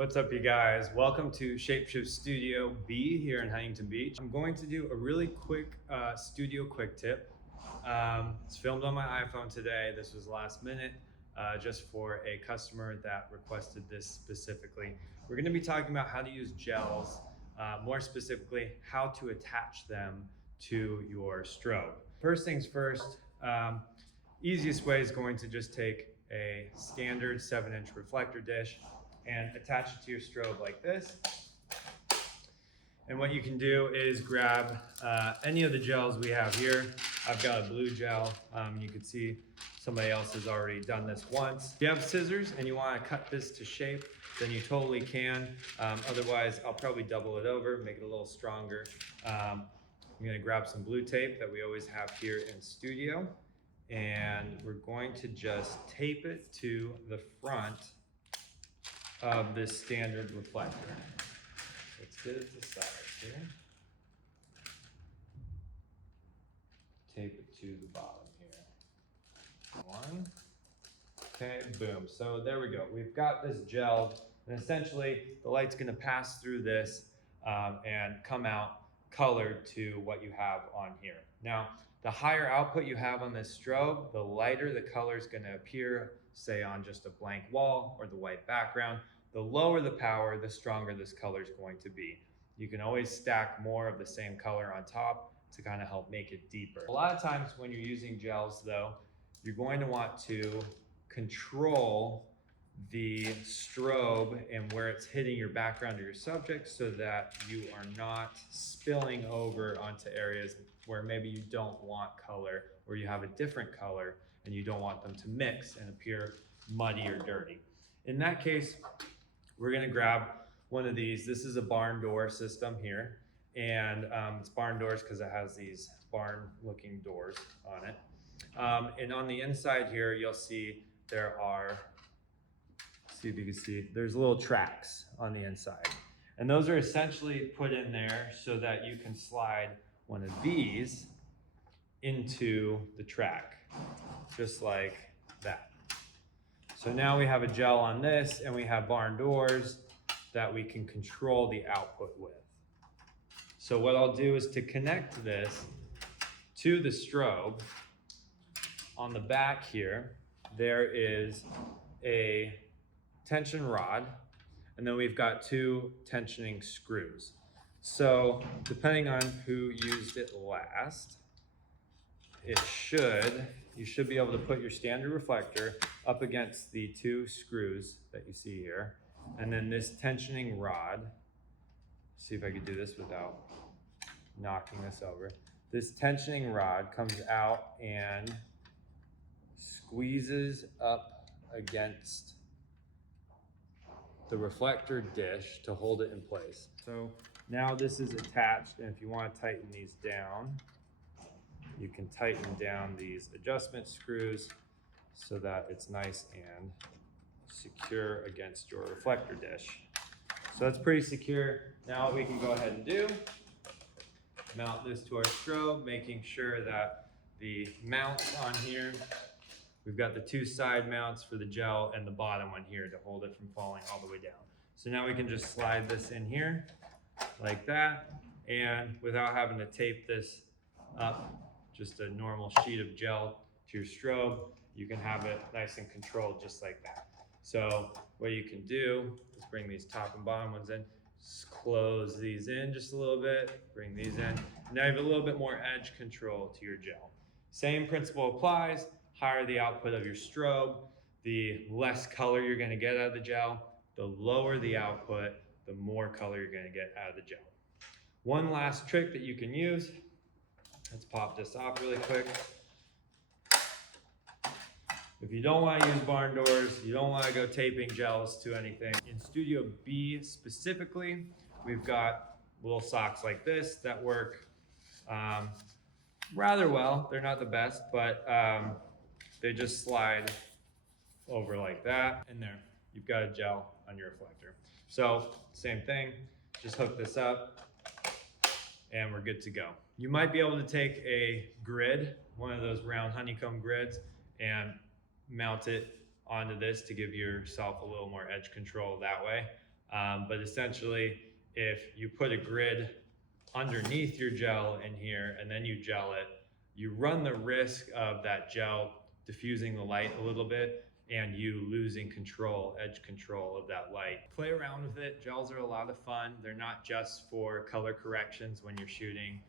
What's up, you guys? Welcome to Shapeshift Studio B here in Huntington Beach. I'm going to do a really quick studio quick tip. It's filmed on my iPhone today. This was last minute, just for a customer that requested this specifically. We're going to be talking about how to use gels, more specifically, how to attach them to your strobe. First things first, easiest way is going to just take a standard 7-inch reflector dish and attach it to your strobe like this. And what you can do is grab any of the gels we have here. I've got a blue gel. You can see somebody else has already done this once. If you have scissors and you want to cut this to shape, then you totally can. Otherwise, I'll probably double it over, make it a little stronger. I'm going to grab some blue tape that we always have here in studio, and we're going to just tape it to the front of this standard reflector. Let's get it to size here. Tape it to the bottom here. One. Okay, boom. So there we go. We've got this gel, and essentially the light's going to pass through this and come out colored to what you have on here. Now, the higher output you have on this strobe, the lighter the color is going to appear, say on just a blank wall or the white background. The lower the power, the stronger this color is going to be. You can always stack more of the same color on top to kind of help make it deeper. A lot of times when you're using gels though, you're going to want to control the strobe and where it's hitting your background or your subject so that you are not spilling over onto areas where maybe you don't want color, or you have a different color and you don't want them to mix and appear muddy or dirty. In that case, we're gonna grab one of these. This is a barn door system here, and it's barn doors because it has these barn looking doors on it. And on the inside here, you'll see there are, see if you can see, there's little tracks on the inside. And those are essentially put in there so that you can slide one of these into the track, just like that. So now we have a gel on this, and we have barn doors that we can control the output with. So what I'll do is to connect this to the strobe, on the back here, there is a tension rod, and then we've got 2 tensioning screws. So depending on who used it last, you should be able to put your standard reflector up against the 2 screws that you see here. And then this tensioning rod, see if I could do this without knocking this over. This tensioning rod comes out and squeezes up against the reflector dish to hold it in place. So now this is attached, and if you want to tighten these down, you can tighten down these adjustment screws so that it's nice and secure against your reflector dish. So that's pretty secure. Now what we can go ahead and do, mount this to our strobe, making sure that the mounts on here, we've got the 2 side mounts for the gel and the bottom one here to hold it from falling all the way down. So now we can just slide this in here like that, and without having to tape this up, just a normal sheet of gel to your strobe, you can have it nice and controlled just like that. So what you can do is bring these top and bottom ones in, just close these in just a little bit, bring these in. Now you have a little bit more edge control to your gel. Same principle applies. Higher the output of your strobe, the less color you're going to get out of the gel. The lower the output, the more color you're going to get out of the gel. One last trick that you can use, let's pop this off really quick. If you don't want to use barn doors, you don't want to go taping gels to anything. In Studio B specifically, we've got little socks like this that work rather well. They're not the best, but they just slide over like that, and there, you've got a gel on your reflector. So same thing, just hook this up, and we're good to go. You might be able to take a grid, one of those round honeycomb grids, and mount it onto this to give yourself a little more edge control that way. But essentially, if you put a grid underneath your gel in here and then you gel it, you run the risk of that gel diffusing the light a little bit and you losing control, edge control of that light. Play around with it. Gels are a lot of fun. They're not just for color corrections when you're shooting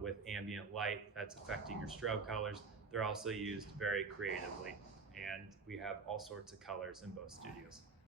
with ambient light that's affecting your strobe colors. They're also used very creatively, and we have all sorts of colors in both studios.